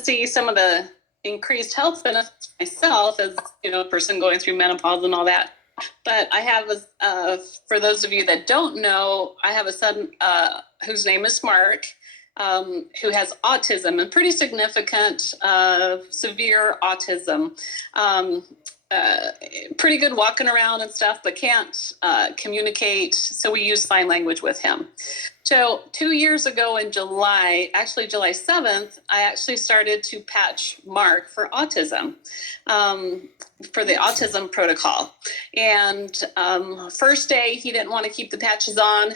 see some of the increased health benefits myself as, a person going through menopause and all that. But I have, for those of you that don't know, I have a son whose name is Mark, who has autism, and pretty significant, severe autism. Pretty good walking around and stuff, but can't communicate. So we use sign language with him. So 2 years ago in July, actually July 7th, I actually started to patch Mark for autism, for the autism protocol. And first day, he didn't want to keep the patches on.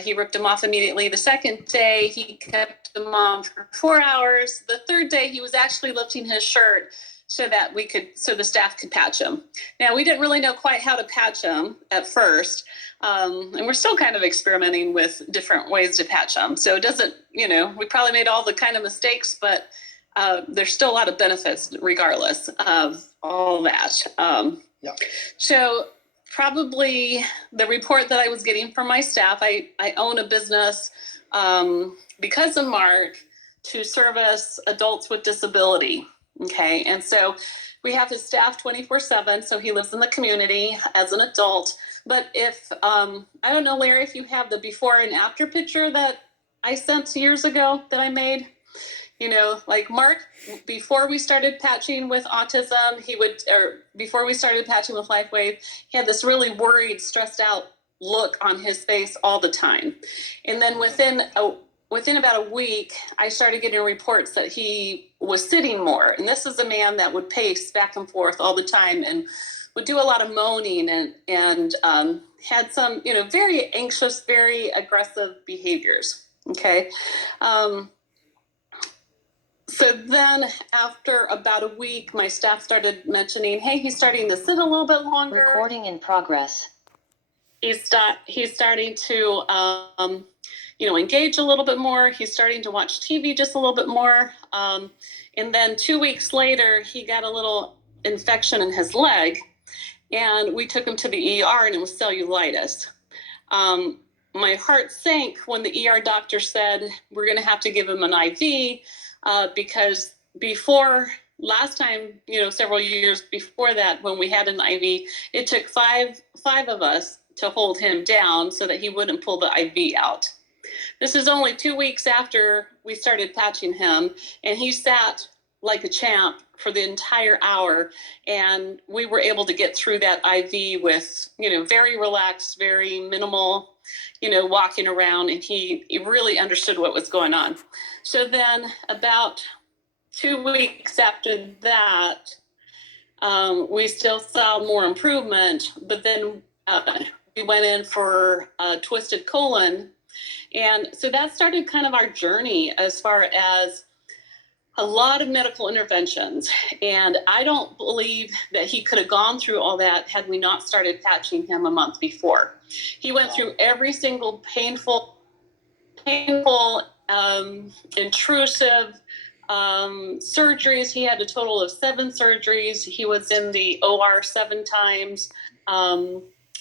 He ripped them off immediately. The second day, he kept them on for 4 hours. The third day, he was actually lifting his shirt so the staff could patch him. Now, we didn't really know quite how to patch him at first. And we're still kind of experimenting with different ways to patch them. So it doesn't, we probably made all the kind of mistakes, but there's still a lot of benefits regardless of all that. So probably the report that I was getting from my staff, I own a business because of Mark to service adults with disability. Okay. And so we have his staff 24/7. So he lives in the community as an adult. But if, I don't know, Larry, if you have the before and after picture that I sent years ago that I made, like Mark, before we started patching with autism, before we started patching with Lifewave, he had this really worried, stressed out look on his face all the time. And then within about a week, I started getting reports that he was sitting more. And this is a man that would pace back and forth all the time and would do a lot of moaning and had some, very anxious, very aggressive behaviors. Okay. So then after about a week, my staff started mentioning, hey, he's starting to sit a little bit longer. Recording in progress. He's starting to, engage a little bit more. He's starting to watch TV just a little bit more. And then 2 weeks later, he got a little infection in his leg. And we took him to the ER, and it was cellulitis. My heart sank when the ER doctor said, we're going to have to give him an IV because last time, several years before that, when we had an IV, it took five of us to hold him down so that he wouldn't pull the IV out. This is only 2 weeks after we started patching him, and he sat like a champ for the entire hour, and we were able to get through that IV with, very relaxed, very minimal, walking around, and he really understood what was going on. So then about 2 weeks after that, we still saw more improvement, but then we went in for a twisted colon. And so that started kind of our journey as far as a lot of medical interventions. And I don't believe that he could have gone through all that had we not started patching him a month before. He went through every single painful, intrusive surgeries. He had a total of 7 surgeries. He was in the OR 7 times,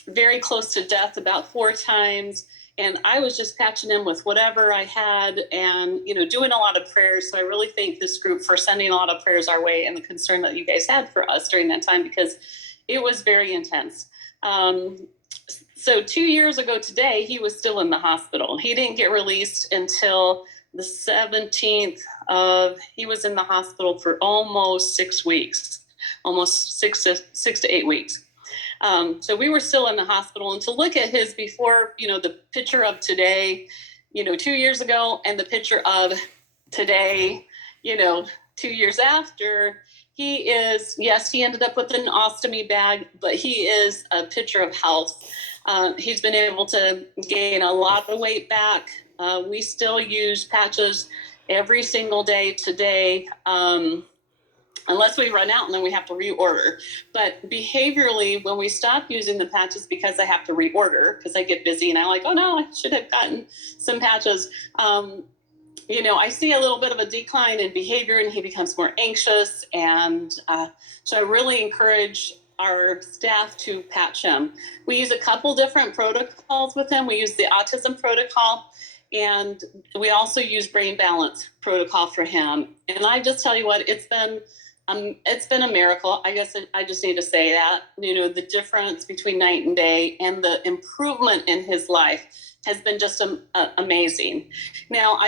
very close to death about 4 times. And I was just patching him with whatever I had and, doing a lot of prayers. So I really thank this group for sending a lot of prayers our way and the concern that you guys had for us during that time, because it was very intense. So 2 years ago today, he was still in the hospital. He didn't get released until the 17th he was in the hospital for almost 6 weeks, almost six to 8 weeks. So we were still in the hospital, and to look at his before, the picture of today, 2 years ago, and the picture of today, 2 years after, he is, yes, he ended up with an ostomy bag, but he is a picture of health. He's been able to gain a lot of weight back. We still use patches every single day today. Unless we run out and then we have to reorder. But behaviorally, when we stop using the patches because I have to reorder, because I get busy and I'm like, oh no, I should have gotten some patches. I see a little bit of a decline in behavior, and he becomes more anxious. And so I really encourage our staff to patch him. We use a couple different protocols with him. We use the autism protocol, And we also use brain balance protocol for him. And I just tell you what, it's been a miracle. I guess I just need to say that, the difference between night and day and the improvement in his life has been just amazing. Now,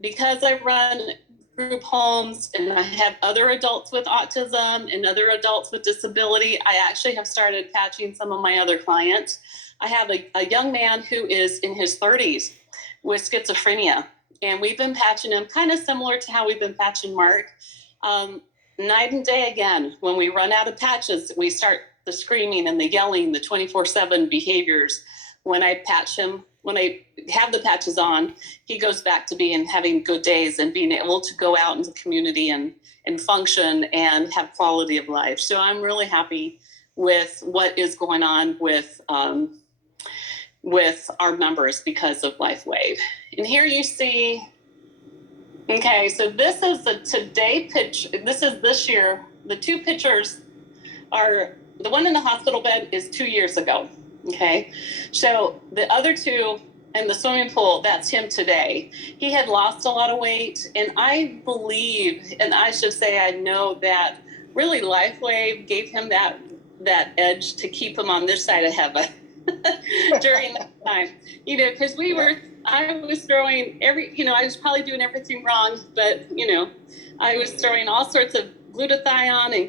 because I run group homes and I have other adults with autism and other adults with disability, I actually have started patching some of my other clients. I have a young man who is in his 30s with schizophrenia, and we've been patching him kind of similar to how we've been patching Mark. Night and day again, when we run out of patches, we start the screaming and the yelling, the 24/7 behaviors. When I patch him, when I have the patches on, he goes back to having good days and being able to go out in the community and function and have quality of life. So I'm really happy with what is going on with our members because of Lifewave. And here you see, okay, so this is the today picture. This is this year. The two pictures are, the one in the hospital bed is 2 years ago. Okay, so the other two in the swimming pool, that's him today. He had lost a lot of weight, and I believe, and I should say I know that really Lifewave gave him that edge to keep him on this side of heaven during that time. Because I was throwing I was probably doing everything wrong, but I was throwing all sorts of glutathione and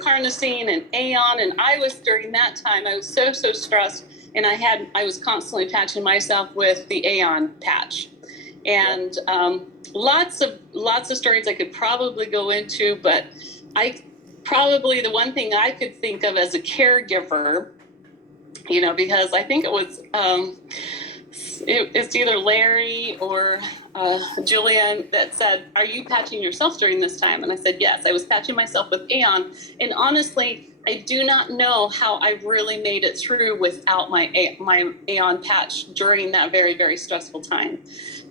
carnosine and Aeon, and I was, during that time, I was so stressed, and I was constantly patching myself with the Aeon patch, and lots of stories I could probably go into, but probably the one thing I could think of as a caregiver, because I think it was it's either Larry or Julian that said, "Are you patching yourself during this time?" And I said, "Yes, I was patching myself with Aeon." And honestly, I do not know how I really made it through without my Aeon patch during that very, very stressful time,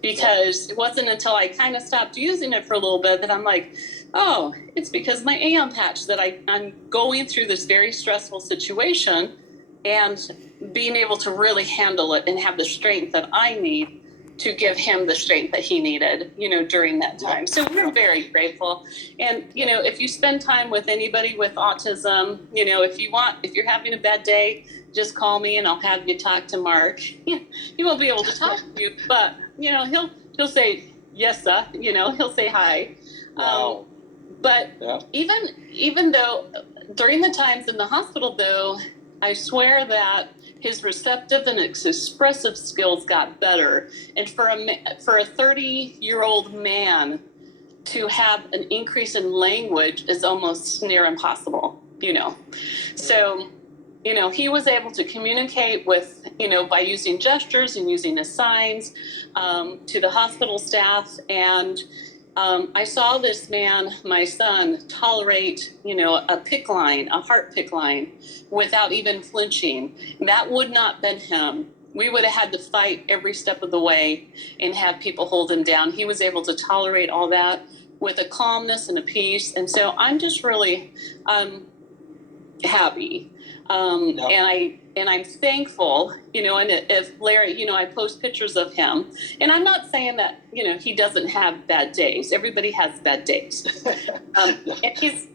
because it wasn't until I kind of stopped using it for a little bit that I'm like, oh, it's because my Aeon patch that I'm going through this very stressful situation and being able to really handle it and have the strength that I need to give him the strength that he needed, during that time. So we're very grateful. And, if you spend time with anybody with autism, if you're having a bad day, just call me and I'll have you talk to Mark. He won't be able to talk to you, but, he'll say, yes, sir, he'll say hi. Wow. But even though during the times in the hospital, though, I swear that his receptive and expressive skills got better. And for a 30-year-old man to have an increase in language is almost near impossible, So, he was able to communicate with, by using gestures and using his signs to the hospital staff. And I saw this man, my son, tolerate, a PICC line, a heart PICC line, without even flinching. That would not have been him. We would have had to fight every step of the way and have people hold him down. He was able to tolerate all that with a calmness and a peace. And so I'm just really happy. And I'm thankful, and if Larry, I post pictures of him, and I'm not saying that, he doesn't have bad days. Everybody has bad days. And he's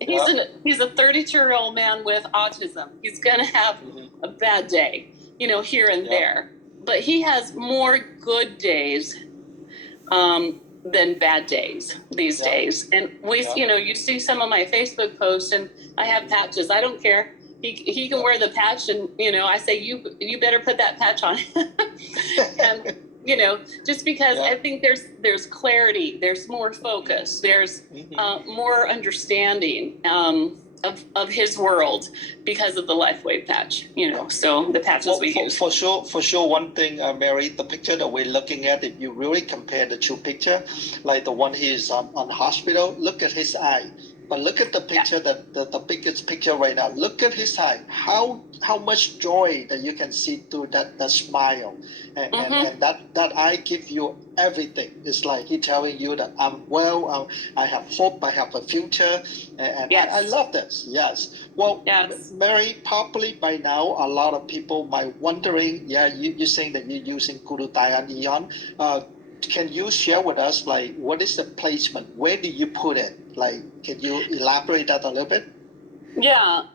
a 32-year-old man with autism. He's going to have a bad day, here and there, but he has more good days than bad days these days. And you see some of my Facebook posts, and I have patches. I don't care. He can wear the patch, and I say you better put that patch on. And just because I think there's clarity, there's more focus, there's more understanding of his world because of the Lifewave patch. So the patches we use. For sure. One thing, Mary, the picture that we're looking at, if you really compare the two pictures, like the one he is on hospital, look at his eye. But look at the picture, the biggest picture right now. Look at his eye. How much joy that you can see through that smile, and that eye give you everything. It's like he telling you that I'm well. I have hope. I have a future, and I love this. Yes. Well, Mary, probably by now a lot of people might wondering. Yeah, you're saying that you're using glutathione, Aeon. can you share with us, like, what is the placement? Where do you put it? Like, can you elaborate that a little bit? Yeah,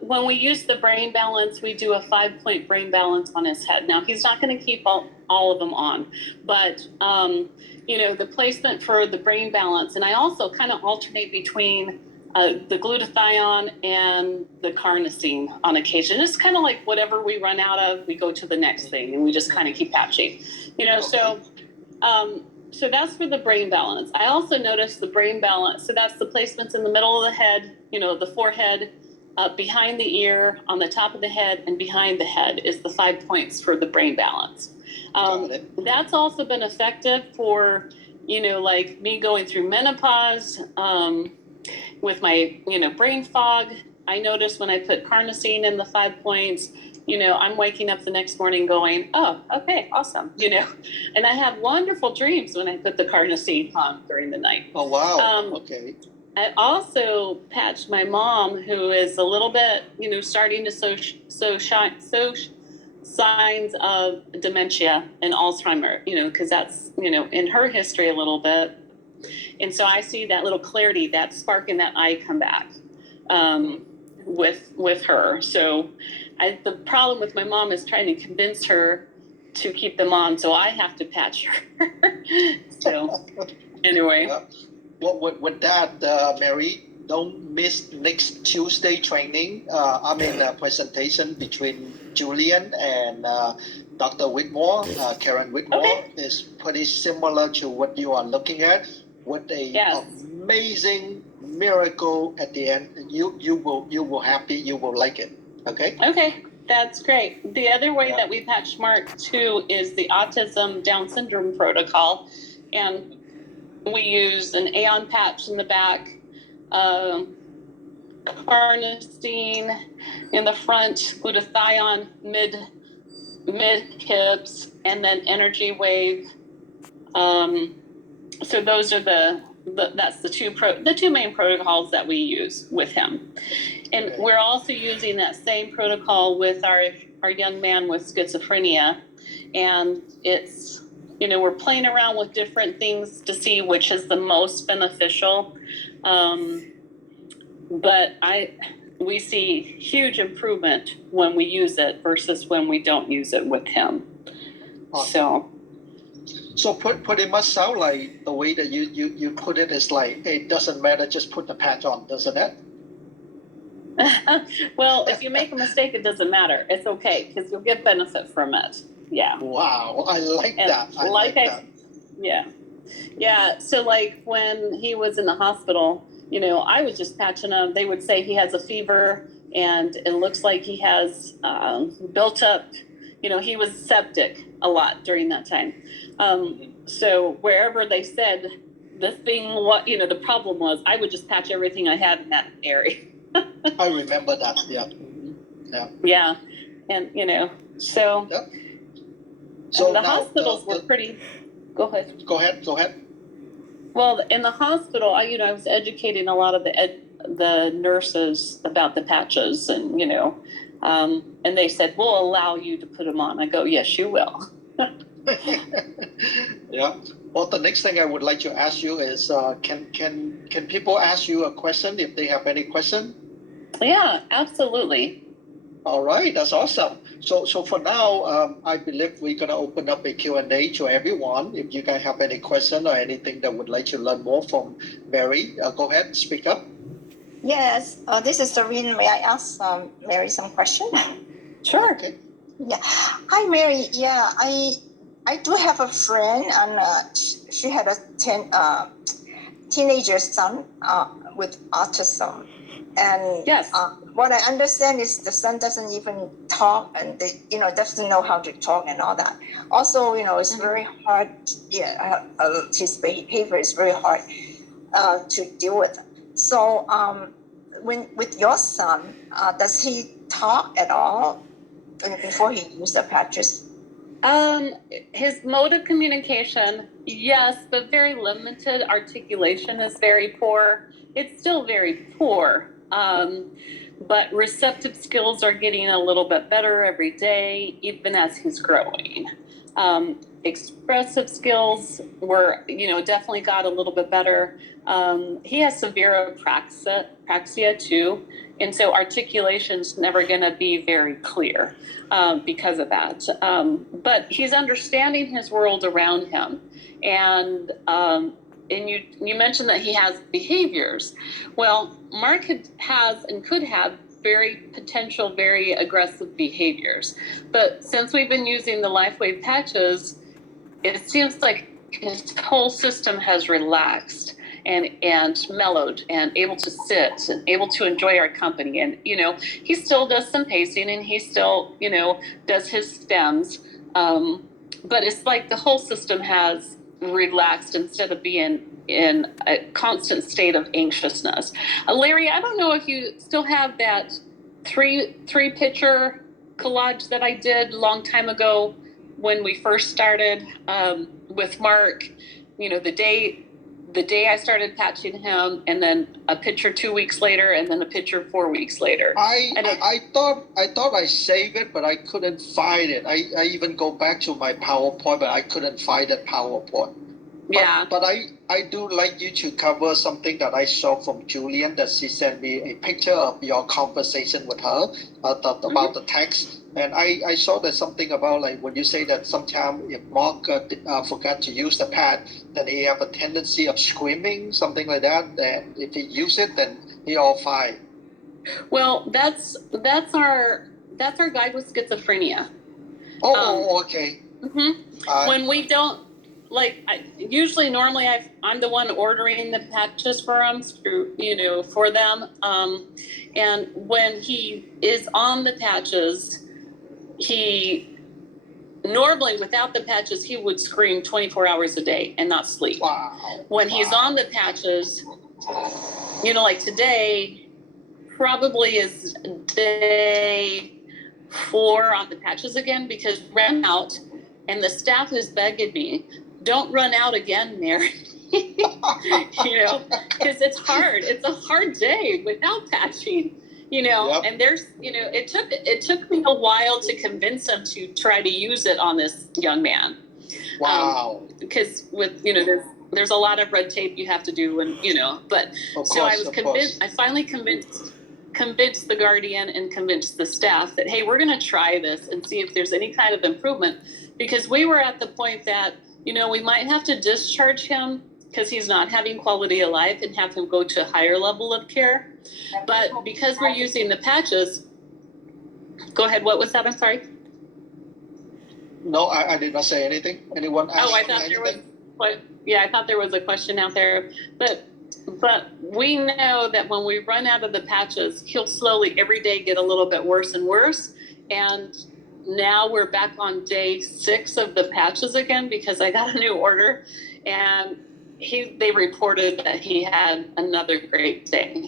when we use the brain balance, we do a 5-point brain balance on his head. Now, he's not going to keep all of them on, but, the placement for the brain balance, and I also kind of alternate between the glutathione and the carnosine on occasion. It's kind of like whatever we run out of, we go to the next thing, and we just kind of keep patching, so that's for the brain balance. I also noticed the brain balance. So that's the placements in the middle of the head, the forehead, behind the ear, on the top of the head, and behind the head is the 5 points for the brain balance. That's also been effective for, like me going through menopause, with my, brain fog. I noticed when I put carnosine in the 5 points, I'm waking up the next morning going, oh, okay, awesome, and I have wonderful dreams when I put the carnosine on during the night. Oh, wow. Okay. I also patched my mom, who is a little bit, starting to show signs of dementia and Alzheimer, because that's, in her history a little bit. And so I see that little clarity, that spark in that eye come back with her. So the problem with my mom is trying to convince her to keep them on, so I have to patch her. So anyway. Well, with that, Mary, don't miss next Tuesday training. Presentation between Julian and Dr. Whitmore. Karen Whitmore is pretty similar to what you are looking at, with a amazing miracle at the end. You will happy. You will like it. Okay. Okay, that's great. The other way that we patch Mark too is the Autism Down syndrome protocol, and we use an Aeon patch in the back, carnosine in the front, glutathione mid hips, and then energy wave. So those are that's the two main protocols that we use with him. And we're also using that same protocol with our young man with schizophrenia. And it's, we're playing around with different things to see which is the most beneficial. But we see huge improvement when we use it versus when we don't use it with him. Awesome. So pretty much sound like the way that you put it is like, it doesn't matter, just put the patch on, doesn't it? Well, if you make a mistake, it doesn't matter. It's okay, because you'll get benefit from it. Yeah. Wow, I like that. I like that. Yeah. Yeah. So like when he was in the hospital, I was just patching him. They would say he has a fever and it looks like he has built up, he was septic a lot during that time. So wherever they said the problem was, I would just patch everything I had in that area. I remember that. Yeah. Yeah. Yeah. And, so. Yep. So the hospitals were pretty. Go ahead. Go ahead. Well, in the hospital, I was educating a lot of the nurses about the patches, and and they said, we'll allow you to put them on. I go, yes, you will. Yeah. Well, the next thing I would like to ask you is, can people ask you a question if they have any question? Yeah, absolutely. All right, that's awesome. So for now, I believe we're gonna open up a Q&A to everyone. If you guys have any question or anything that would like to learn more from Mary, go ahead and speak up. Yes, this is Serene. May I ask Mary some question? Sure. Okay. Yeah. Hi, Mary. Yeah, I do have a friend, and she had a teenager son with autism, and yes. What I understand is the son doesn't even talk, and they, doesn't know how to talk and all that. Also, it's very hard. Yeah, his behavior is very hard to deal with. So, with your son, does he talk at all before he used the patches? His mode of communication, yes, but very limited. Articulation is very poor. It's still very poor. But receptive skills are getting a little bit better every day, even as he's growing. expressive skills were, definitely got a little bit better. He has severe apraxia too. And so articulation's never going to be very clear because of that. But he's understanding his world around him. And you mentioned that he has behaviors. Well, Mark has and could have very aggressive behaviors. But since we've been using the Lifewave patches, it seems like his whole system has relaxed and mellowed and able to sit and able to enjoy our company. And, he still does some pacing and he still, does his stems. But it's like the whole system has relaxed instead of being in a constant state of anxiousness. Larry, I don't know if you still have that three picture collage that I did a long time ago when we first started with Mark. The day I started patching him, and then a picture 2 weeks later, and then a picture 4 weeks later. I thought I saved it, but I couldn't find it. I even go back to my PowerPoint, but I couldn't find that PowerPoint. But I do like you to cover something that I saw from Julian, that she sent me a picture of your conversation with her about the text. And I saw that something about, like, when you say that sometimes if Mark forgot to use the pad, then he have a tendency of screaming, something like that. And if he use it, then he all fine. Well, that's our guy with schizophrenia. Okay. Mm-hmm. When we don't, normally I'm the one ordering the patches for him, for them. And when he is on the patches, he normally, without the patches, he would scream 24 hours a day and not sleep. Wow. When he's on the patches, like today, probably is day 4 on the patches again, because ran out, and the staff is begging me, don't run out again, Mary. Because it's hard. It's a hard day without patching, Yep. and there's, it took me a while to convince him to try to use it on this young man. Wow. Because with, there's a lot of red tape you have to do, and, but so I was convinced, I finally convinced the guardian and convinced the staff that, hey, we're going to try this and see if there's any kind of improvement, because we were at the point that, we might have to discharge him because he's not having quality of life and have him go to a higher level of care. But because we're using the patches, go ahead. What was that? I'm sorry. No, I did not say anything. Anyone asked I thought anything? I thought there was a question out there, but we know that when we run out of the patches, he'll slowly every day get a little bit worse and worse. And now we're back on day 6 of the patches again, because I got a new order, and they reported that he had another great day,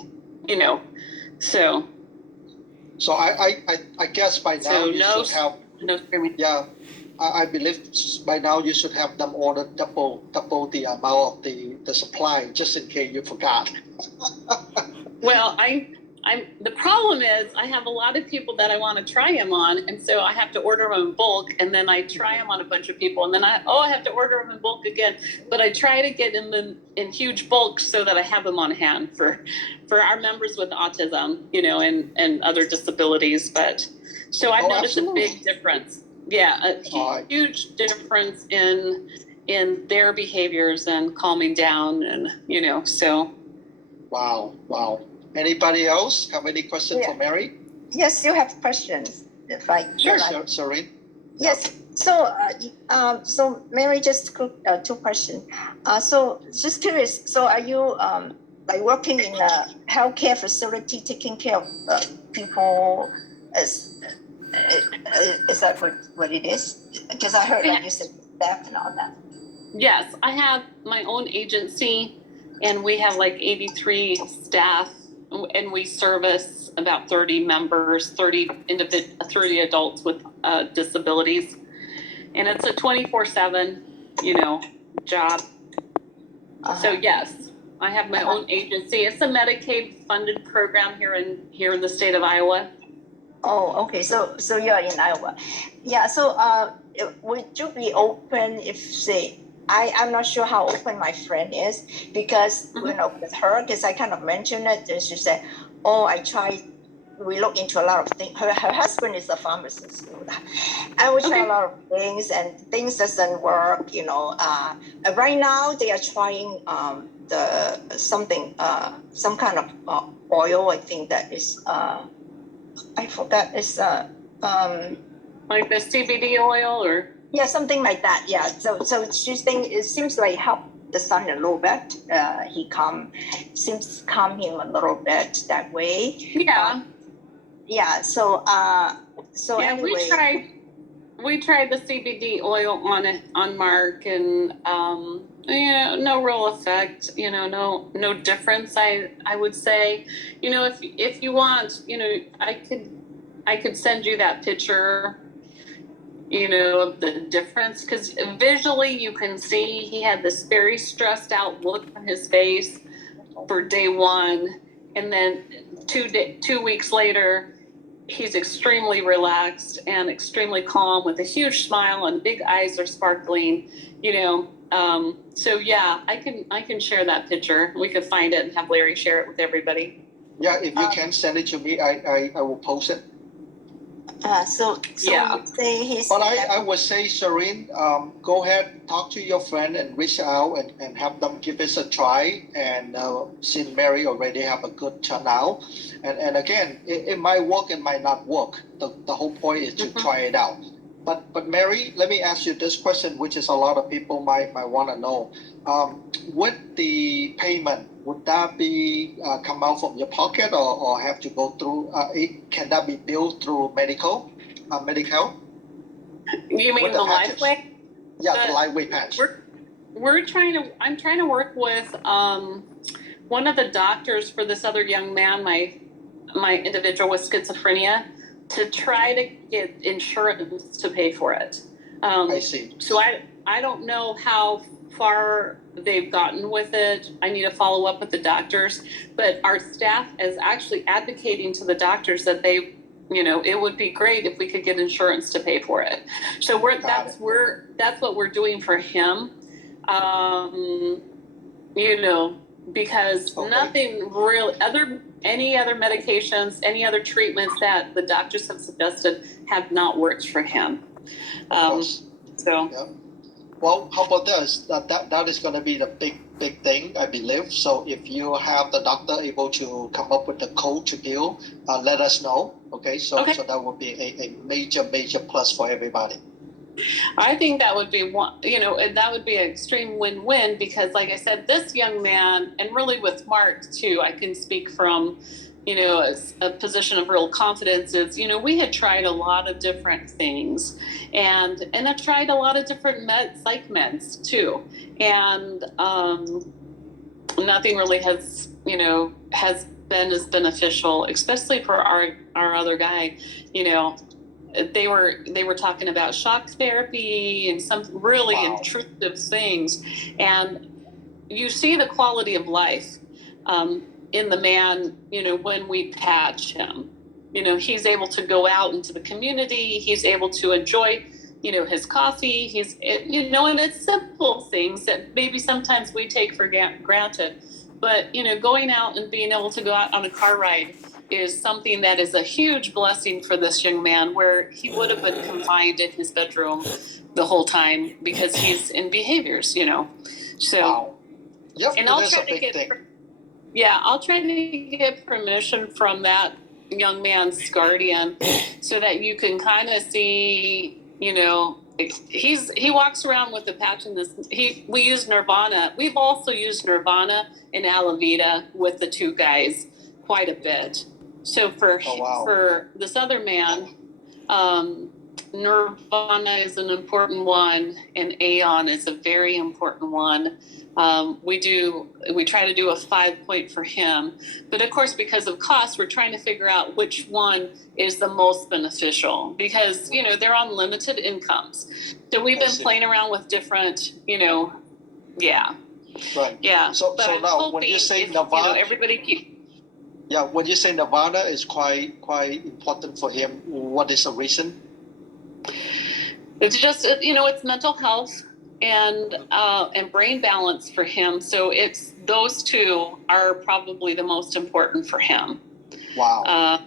so. So I guess by now you should have. No screaming. Yeah, I believe by now you should have them order double the amount of the supply, just in case you forgot. Well, the problem is I have a lot of people that I want to try him on, and so I have to order them in bulk, and then I try him on a bunch of people, and then I have to order them in bulk again. But I try to get them in huge bulks so that I have them on hand for our members with autism, and other disabilities. But so I've noticed absolutely. A big difference. Yeah, a huge difference in their behaviors and calming down, and so. Wow. Anybody else have any questions for Mary? Yes, you have questions. If I sure, Serene. Yes. So Mary, just 2 questions. So just curious. So are you working in a healthcare facility, taking care of people? Is that what it is? Because I heard you said staff and all that. Yes, I have my own agency, and we have 83 staff. And we service about 30 members, 30 adults with disabilities. And it's a 24/7, job. So yes, I have my own agency. It's a Medicaid funded program here in the state of Iowa. Oh, okay. So you're in Iowa. Yeah. So would you be open if say I'm not sure how open my friend is because you know with her because I kind of mentioned it and she said, oh I tried. We look into a lot of things. Her husband is a pharmacist, and we try a lot of things and things doesn't work. You know, right now they are trying the something some kind of oil. I think that is I forgot. It's like the CBD oil or yeah, something like that. Yeah. So she's think it seems like help the son a little bit. He seems to calm him a little bit that way. yeah. Yeah. So Yeah, anyway. we tried the CBD oil on Mark and no real effect, no difference I would say. If you want, I could send you that picture, of the difference because visually you can see he had this very stressed out look on his face for day one, and then 2 weeks later he's extremely relaxed and extremely calm with a huge smile and big eyes are sparkling, so yeah, I can share that picture. We could find it and have Larry share it with everybody. Yeah, if you can send it to me, I will post it. So Yeah. you say he's. But I would say, Shireen, go ahead, talk to your friend and reach out and have them give this a try. And since Mary already have a good turnout, and again, it might work, it might not work. The whole point is to try it out. But Mary, let me ask you this question, which is a lot of people might want to know. With the payment, would that be come out from your pocket or have to go through? Can that be billed through medical? You mean the Lifewave? Yeah, the Lifewave patch. I'm trying to work with one of the doctors for this other young man, my individual with schizophrenia, to try to get insurance to pay for it. I see. So I don't know how far they've gotten with it. I need to follow up with the doctors, but our staff is actually advocating to the doctors that they, it would be great if we could get insurance to pay for it. So that's what we're doing for him. Because nothing really any other medications, any other treatments that the doctors have suggested have not worked for him. So. Yeah. Well, how about this? That is going to be the big thing, I believe. So if you have the doctor able to come up with the code to bill, let us know. Okay. So that would be a major plus for everybody. I think that would be that would be an extreme win-win because, like I said, this young man, and really with Mark too, I can speak from, a position of real confidence is, we had tried a lot of different things and I tried a lot of different psych meds too. And nothing really has been as beneficial, especially for our other guy, they were talking about shock therapy and some really intrusive things. And you see the quality of life in the man, when we patch him. He's able to go out into the community. He's able to enjoy, his coffee. He's, and it's simple things that maybe sometimes we take for granted. But, going out and being able to go out on a car ride is something that is a huge blessing for this young man, where he would have been confined in his bedroom the whole time because he's in behaviors, So, yep, and I'll try to get permission from that young man's guardian so that you can kind of see, he walks around with the patch in this. We use Nirvana. We've also used Nirvana and Alavita with the two guys quite a bit. So for this other man, Nirvana is an important one, and Aeon is a very important one. We try to do a 5-point for him, but of course, because of cost, we're trying to figure out which one is the most beneficial because, they're on limited incomes. So we've been playing around with different, Right. Yeah. So now when you say Nirvana, everybody keep. Yeah, when you say Nirvana is quite important for him, what is the reason? It's just, it's mental health and brain balance for him. So it's those two are probably the most important for him. Wow.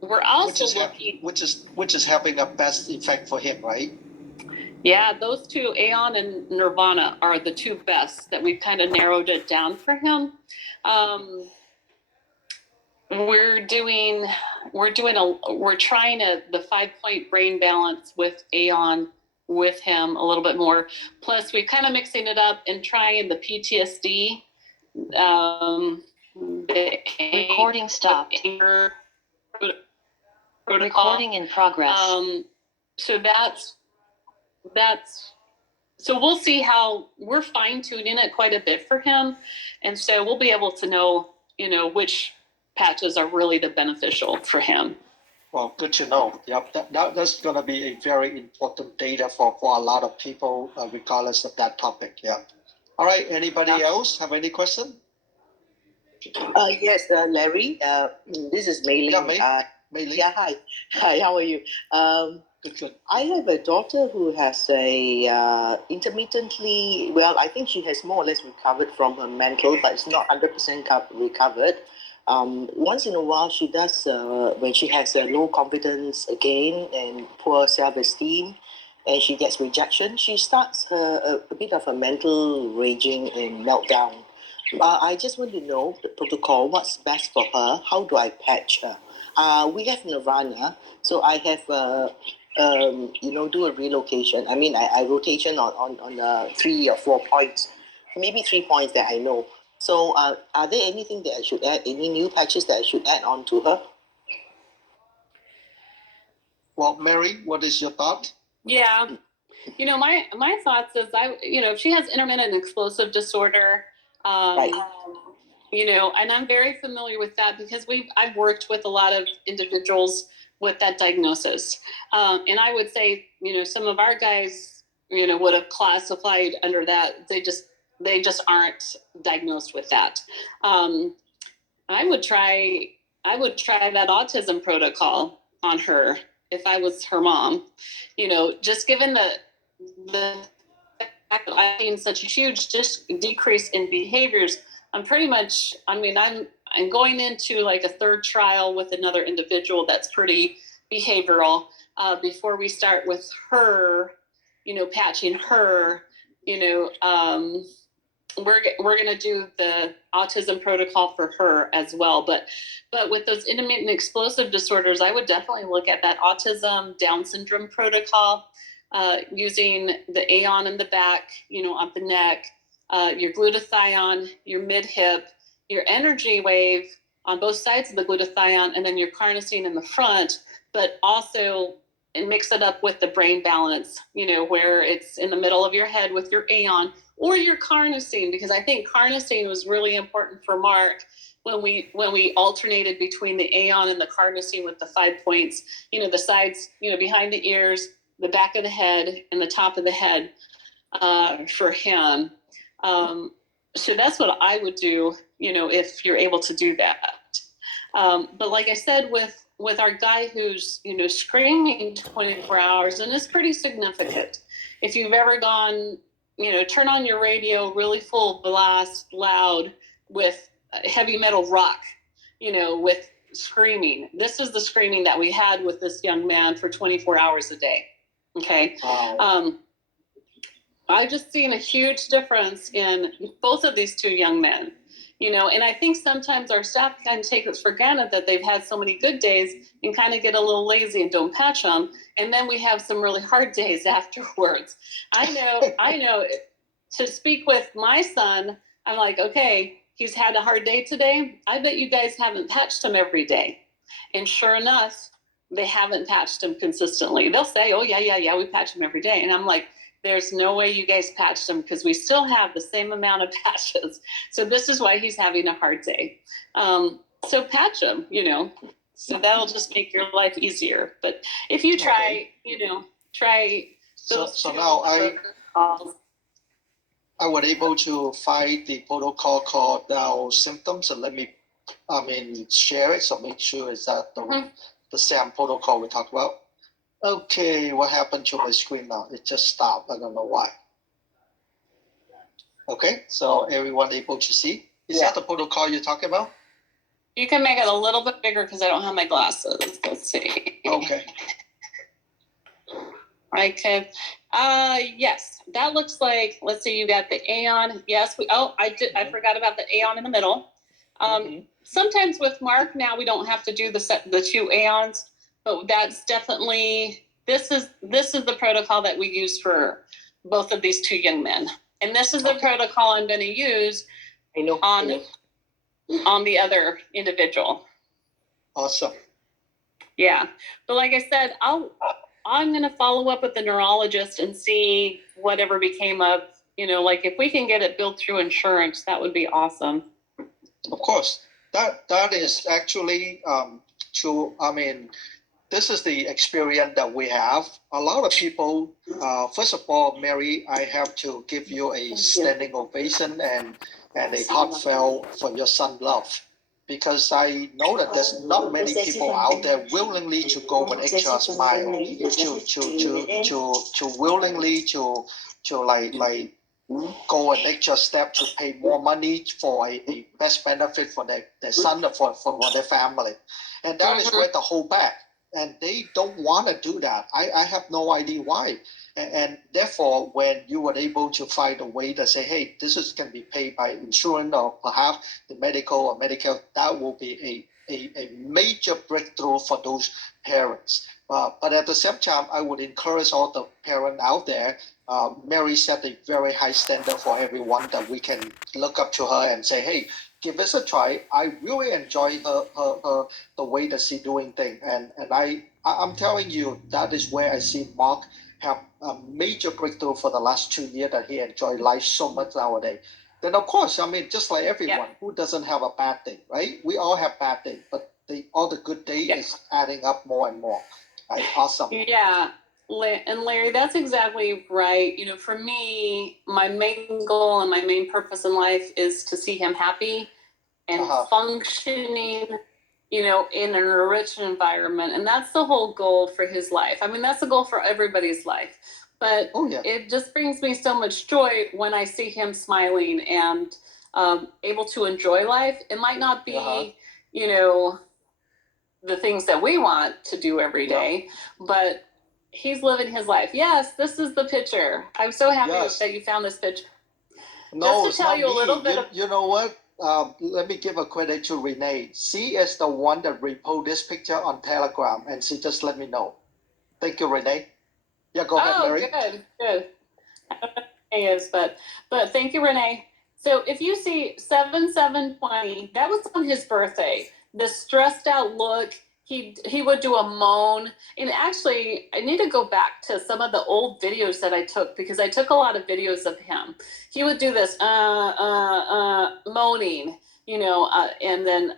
We're also looking, which is having a best effect for him, right? Yeah, those two, Aeon and Nirvana, are the two best that we've kind of narrowed it down for him. We're trying the 5-point brain balance with Aeon with him a little bit more. Plus, we're kind of mixing it up and trying the PTSD. Recording stopped. Recording in progress. So so we'll see how we're fine tuning it quite a bit for him. And so we'll be able to know, which patches are really the beneficial for him. Well, good to know. Yep, that's going to be a very important data for a lot of people, regardless of that topic. Yeah. All right. Anybody else have any question? Yes, Larry. This is Mei Ling. Yeah, Mei Ling. Yeah, hi. Hi, how are you? Good. I have a daughter who has intermittently, well, I think she has more or less recovered from her mental, but it's not 100% recovered. Once in a while, she does, when she has low confidence again and poor self-esteem, and she gets rejection, she starts a bit of a mental raging and meltdown. I just want to know the protocol, what's best for her, how do I patch her? We have Nirvana, so I have do a relocation. I mean, I rotation on 3 or 4 points, maybe 3 points that I know. So are there anything that I should add, any new patches that I should add on to her? Well, Mary, what is your thought? Yeah. My thoughts is if she has intermittent explosive disorder, Right. And I'm very familiar with that because I've worked with a lot of individuals with that diagnosis. And I would say, some of our guys, would have classified under that. They just aren't diagnosed with that. I would try that autism protocol on her if I was her mom. Just given the fact that I've seen such a huge decrease in behaviors, I'm going into like a third trial with another individual that's pretty behavioral before we start with her, patching her, we're going to do the autism protocol for her as well. But with those intermittent explosive disorders, I would definitely look at that autism Down syndrome protocol, using the Aeon in the back, up the neck, your glutathione, your mid hip, your energy wave on both sides of the glutathione, and then your carnosine in the front, but also and mix it up with the brain balance, where it's in the middle of your head with your Aeon or your carnosine, because I think carnosine was really important for Mark when we alternated between the Aeon and the carnosine with the 5 points, the sides, behind the ears, the back of the head, and the top of the head for him. So that's what I would do, if you're able to do that. But like I said, with our guy who's, screaming 24 hours, and it's pretty significant. If you've ever gone, turn on your radio really full blast loud with heavy metal rock, with screaming. This is the screaming that we had with this young man for 24 hours a day. Okay. Wow. I've just seen a huge difference in both of these two young men, and I think sometimes our staff kind of take it for granted that they've had so many good days and kind of get a little lazy and don't patch them. And then we have some really hard days afterwards. I know to speak with my son, I'm like, okay, he's had a hard day today. I bet you guys haven't patched him every day. And sure enough, they haven't patched him consistently. They'll say, oh yeah, we patch him every day. And I'm like, there's no way you guys patched him because we still have the same amount of patches. So this is why he's having a hard day. So patch him, so that'll just make your life easier. But if you try, try those So two now protocols. I was able to find the protocol called symptoms. So let me share it. So make sure it's that the same protocol we talked about. Okay, what happened to my screen now? It just stopped. I don't know why. Okay, so everyone able to see? Is that the protocol you're talking about? You can make it a little bit bigger because I don't have my glasses. Let's see. Okay. Okay. Yes, that looks like, let's see, you got the Aeon. Yes, I forgot about the Aeon in the middle. Sometimes with Mark now we don't have to do the two Aeons, but that's definitely, this is the protocol that we use for both of these two young men. And this is the protocol I'm going to use on the other individual. Awesome. Yeah. But like I said, I'm going to follow up with the neurologist and see whatever became of, like if we can get it billed through insurance, that would be awesome. Of course. That is actually true. This is the experience that we have. A lot of people, first of all, Mary, I have to give you a standing ovation and a heartfelt for your son love. Because I know that there's not many people out there willingly to go an extra mile, to willingly to like go an extra step to pay more money for a best benefit for their son or for their family. And that is where the whole back. And they don't want to do that. I have no idea why. And therefore, when you were able to find a way to say, hey, this can be paid by insurance or perhaps the medical or Medicare, that will be a major breakthrough for those parents. But at the same time, I would encourage all the parents out there. Mary set a very high standard for everyone that we can look up to her and say, hey, give this a try. I really enjoy her the way that she's doing things. And I'm telling you, that is where I see Mark have a major breakthrough for the last 2 years that he enjoyed life so much nowadays. Then of course, just like everyone, who doesn't have a bad day, right? We all have bad days, but all the good days is adding up more and more. Right? Awesome. Yeah. And Larry, that's exactly right. For me, my main goal and my main purpose in life is to see him happy and functioning, in an enriched environment. And that's the whole goal for his life. That's the goal for everybody's life. But it just brings me so much joy when I see him smiling and able to enjoy life. It might not be, the things that we want to do every day, but he's living his life. Yes, this is the picture. I'm so happy that you found this picture. No, just to tell you a little bit of... You know what? Let me give a credit to Renee. She is the one that reposted this picture on Telegram, and she just let me know. Thank you, Renee. Yeah, go ahead, Mary. Good. I don't know what Renee is, but thank you, Renee. So if you see 7/7/20, that was on his birthday. The stressed out look. He would do a moan. And actually, I need to go back to some of the old videos that I took, because I took a lot of videos of him. He would do this moaning, and then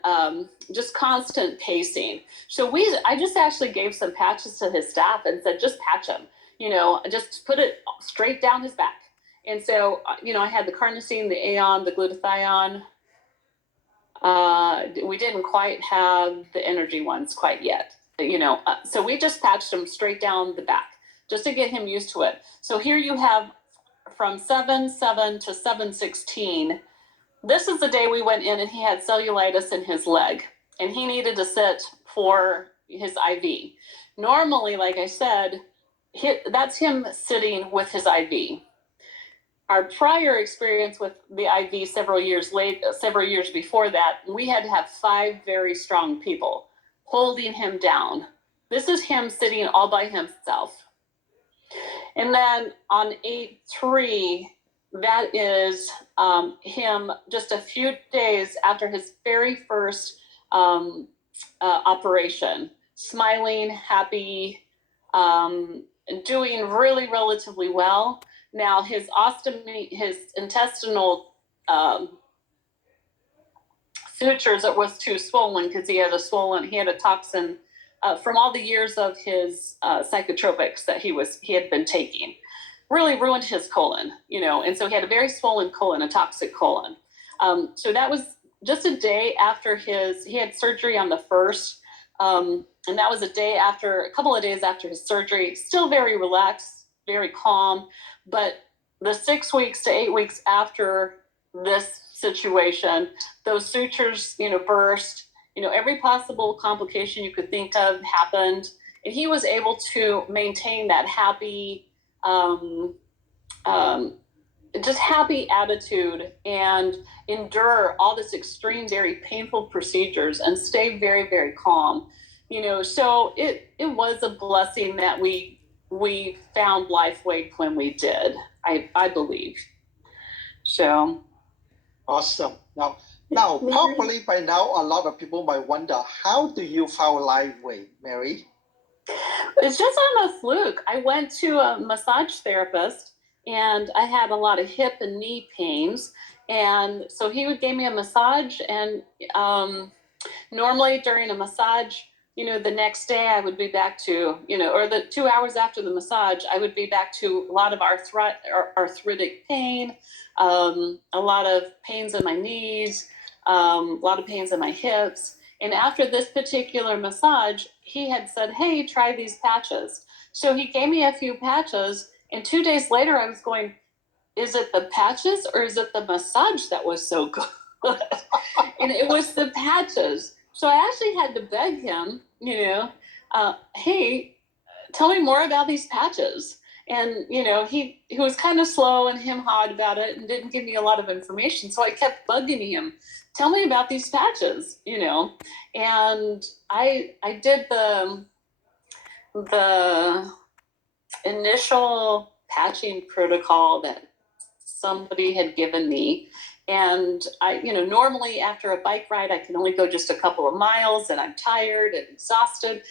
just constant pacing. So I just actually gave some patches to his staff and said, just patch him, just put it straight down his back. And so, I had the carnosine, the Aeon, the glutathione. We didn't quite have the energy ones quite yet, so we just patched him straight down the back just to get him used to it. So here you have from 7/7 to 7/16. This is the day we went in and he had cellulitis in his leg and he needed to sit for his IV. Normally, like I said, that's him sitting with his IV. Our prior experience with the IV several years before that, we had to have 5 very strong people holding him down. This is him sitting all by himself. And then on 8/3, that is him just a few days after his very first operation, smiling, happy, doing really relatively well. Now his ostomy, his intestinal sutures, it was too swollen because he had a toxin from all the years of his psychotropics that he had been taking. Really ruined his colon, and so he had a very swollen colon, a toxic colon. So that was just a day after he had surgery on the 1st. And that was a couple of days after his surgery, still very relaxed, very calm. But the 6 weeks to 8 weeks after this situation, those sutures, burst, every possible complication you could think of happened. And he was able to maintain that happy, just happy attitude and endure all this extreme, very painful procedures and stay very, very calm. So it was a blessing that we found Lifewave when we did, I believe. So Awesome. Now, probably by now, a lot of people might wonder, how do you found Lifewave, Mary? it's just on a fluke. I went to a massage therapist and I had a lot of hip and knee pains. And so he gave me a massage, and normally during a massage, the next day I would be back to, or the 2 hours after the massage, I would be back to a lot of arthritic pain, a lot of pains in my knees, a lot of pains in my hips. And after this particular massage, he had said, hey, try these patches. So he gave me a few patches, and 2 days later I was going, is it the patches or is it the massage that was so good? And it was the patches. So I actually had to beg him, hey, tell me more about these patches. And, he was kind of slow and him-hawed about it and didn't give me a lot of information. So I kept bugging him, tell me about these patches, And I did the initial patching protocol that somebody had given me. And I, normally after a bike ride, I can only go just a couple of miles and I'm tired and exhausted.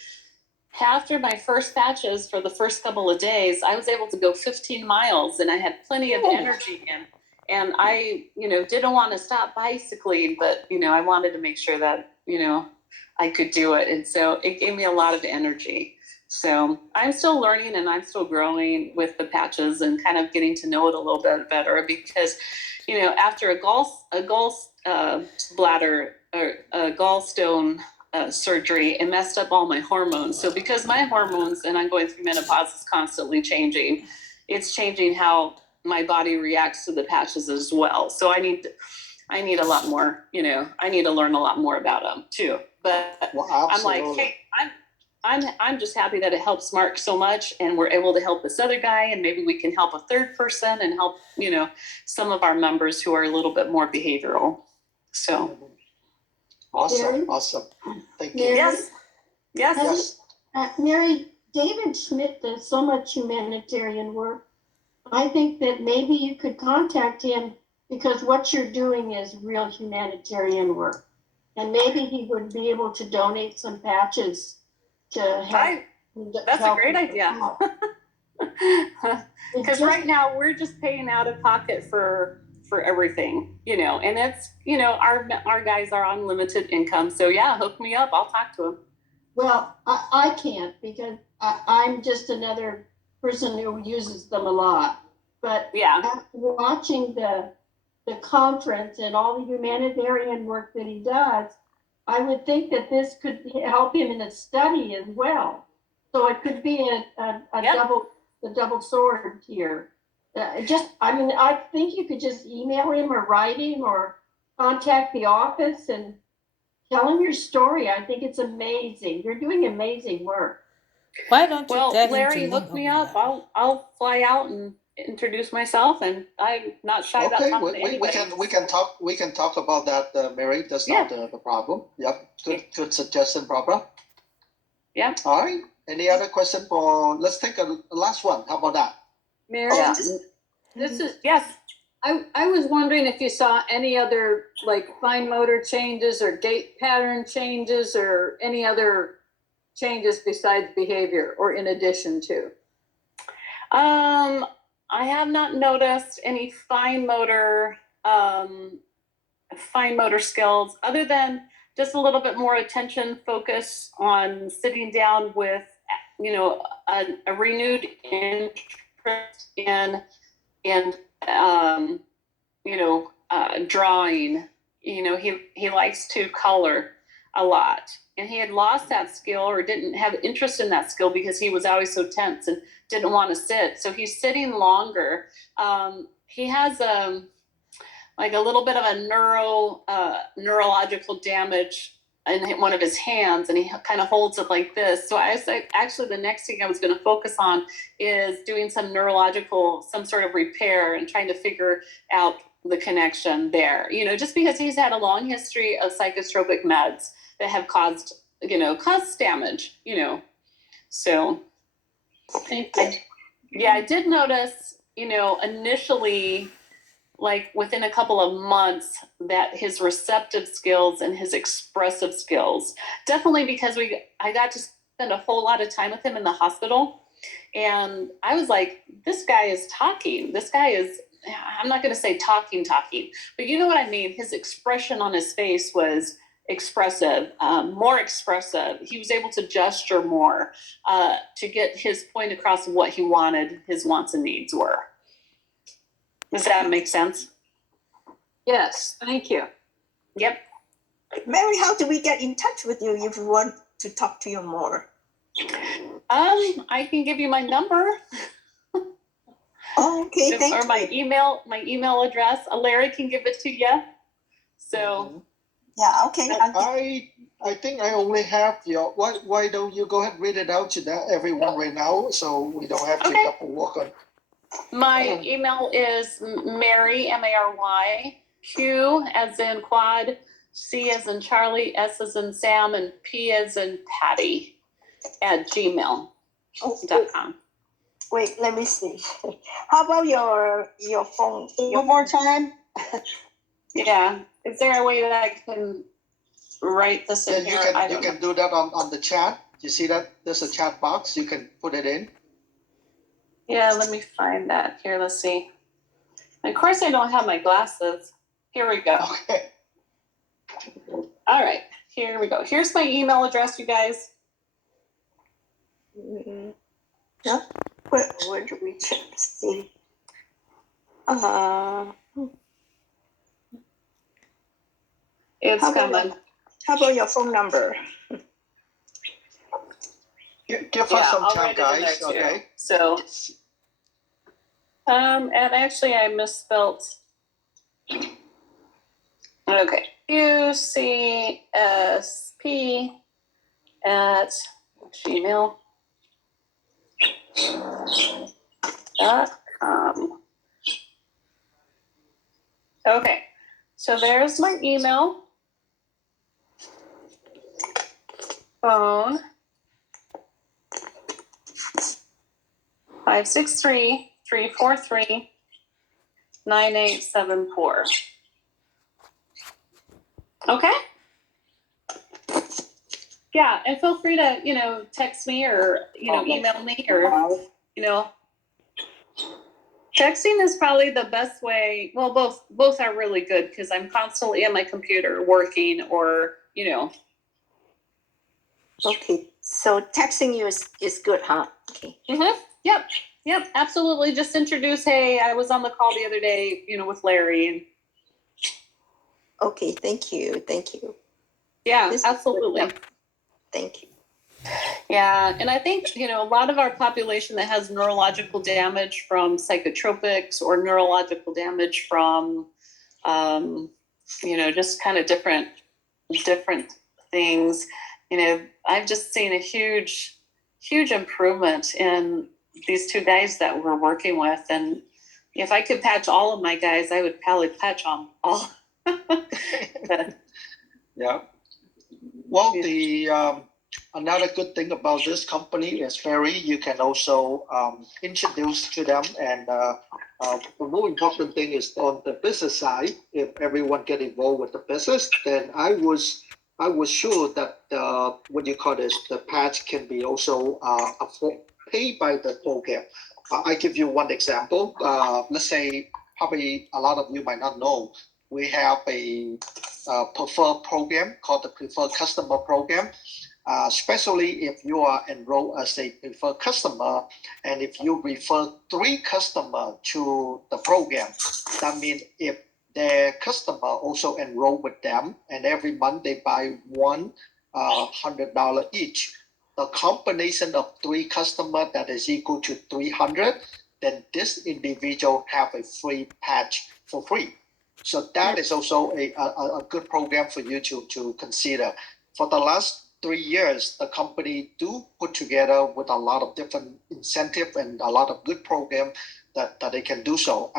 After my first patches for the first couple of days, I was able to go 15 miles and I had plenty of energy and I, didn't want to stop bicycling, but, I wanted to make sure that, I could do it. And so it gave me a lot of energy. So I'm still learning and I'm still growing with the patches and kind of getting to know it a little bit better because, after a bladder or a gallstone surgery, it messed up all my hormones. So because my hormones, and I'm going through menopause, is constantly changing, it's changing how my body reacts to the patches as well. So I need a lot more, I need to learn a lot more about them too. But I'm like, hey, I'm just happy that it helps Mark so much and we're able to help this other guy and maybe we can help a third person and help, some of our members who are a little bit more behavioral. So. Awesome. Thank you. Mary? Yes. Mary, David Schmidt does so much humanitarian work. I think that maybe you could contact him because what you're doing is real humanitarian work. And maybe he would be able to donate some patches to help. That's a great idea. Because right now we're just paying out of pocket for everything, and it's, our guys are on limited income. So yeah, hook me up. I'll talk to him. Well, I can't because I'm just another person who uses them a lot. But yeah, after watching the conference and all the humanitarian work that he does, I would think that this could help him in his study as well. So it could be a double sword here. I think you could just email him or write him or contact the office and tell him your story. I think it's amazing. You're doing amazing work. Why don't you tell him Larry, to hook me up. I'll fly out and introduce myself, and I'm not shy about talking to anybody. We can talk about that, Mary. That's not the problem. Yep. Good suggestion, Barbara. Yeah. All right. Any other question let's take a last one. How about that? Mary, this is, yes. I was wondering if you saw any other fine motor changes or gait pattern changes or any other changes besides behavior or in addition to. I have not noticed any fine motor skills other than just a little bit more attention focus on sitting down with, a renewed interest in drawing he likes to color a lot. And he had lost that skill or didn't have interest in that skill because he was always so tense and didn't want to sit. So he's sitting longer. He has like a little bit of a neurological damage in one of his hands, and he kind of holds it like this. So I said, actually, the next thing I was going to focus on is doing some sort of repair and trying to figure out the connection there. Just because he's had a long history of psychotropic meds that have caused damage. So I did notice, initially, like within a couple of months, that his receptive skills and his expressive skills, definitely because I got to spend a whole lot of time with him in the hospital. And I was like, this guy is talking. This guy is, I'm not going to say talking, but you know what I mean? His expression on his face was expressive, more expressive. He was able to gesture more to get his point across of what he wanted, his wants and needs were. Does that make sense? Yes, thank you. Yep. Mary, how do we get in touch with you if we want to talk to you more? I can give you my number. Oh, okay, thank you. Or my email address. Larry can give it to you. So. Yeah, okay. I think I only have your. Why don't you go ahead and read it out to everyone right now, so we don't have to double work on. My email is Mary, Mary, Q as in quad, C as in Charlie, S as in Sam, and P as in Patty @gmail.com. Wait, let me see. How about your phone? One more time. Yeah. Is there a way that I can write this in here? You can do that on the chat. You see that there's a chat box. You can put it in. Yeah, let me find that. Here, let's see. Of course, I don't have my glasses. Here we go. Okay. All right, here we go. Here's my email address, you guys. Yeah. Where do we check? See. It's coming. How about your phone number? Give us some time, guys. Okay. So, and actually, I misspelled. Okay, UCSP@gmail.com. Okay, so there's my email. Phone 563-343-9874. Okay. Yeah, and feel free to, text me or, email me or, texting is probably the best way. Well, both are really good because I'm constantly at my computer working or, Okay, so texting you is good, huh? Okay. Mm-hmm. Yep, absolutely. Just introduce, hey, I was on the call the other day, with Larry. Okay, thank you. Yeah, absolutely. Thank you. Yeah, and I think, a lot of our population that has neurological damage from psychotropics or neurological damage from, just kind of different things. I've just seen a huge improvement in these two guys that we're working with. And if I could patch all of my guys, I would probably patch them all. Yeah. Well, the another good thing about this company is you can also introduce to them, and the more important thing is on the business side. If everyone get involved with the business, then I was sure that the patch can be also paid by the program. I give you one example. Let's say probably a lot of you might not know. We have a preferred program called the Preferred Customer Program. Especially if you are enrolled as a preferred customer, and if you refer 3 customers to the program, that means if their customer also enroll with them, and every month they buy one $100 each. The combination of 3 customers that is equal to 300, then this individual have a free patch for free. So that is also a good program for you to consider. For the last 3 years, the company do put together with a lot of different incentive and a lot of good program that they can do so.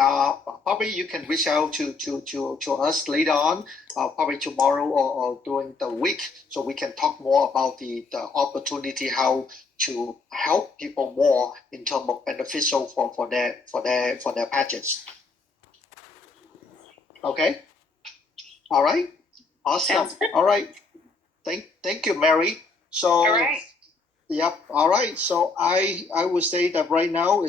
Probably you can reach out to us later on, probably tomorrow or during the week, so we can talk more about the opportunity, how to help people more in terms of beneficial for their patches. Okay. All right. Awesome. Sounds good. All right. Thank you, Mary. So. All right. Yep. All right. So I would say that right now is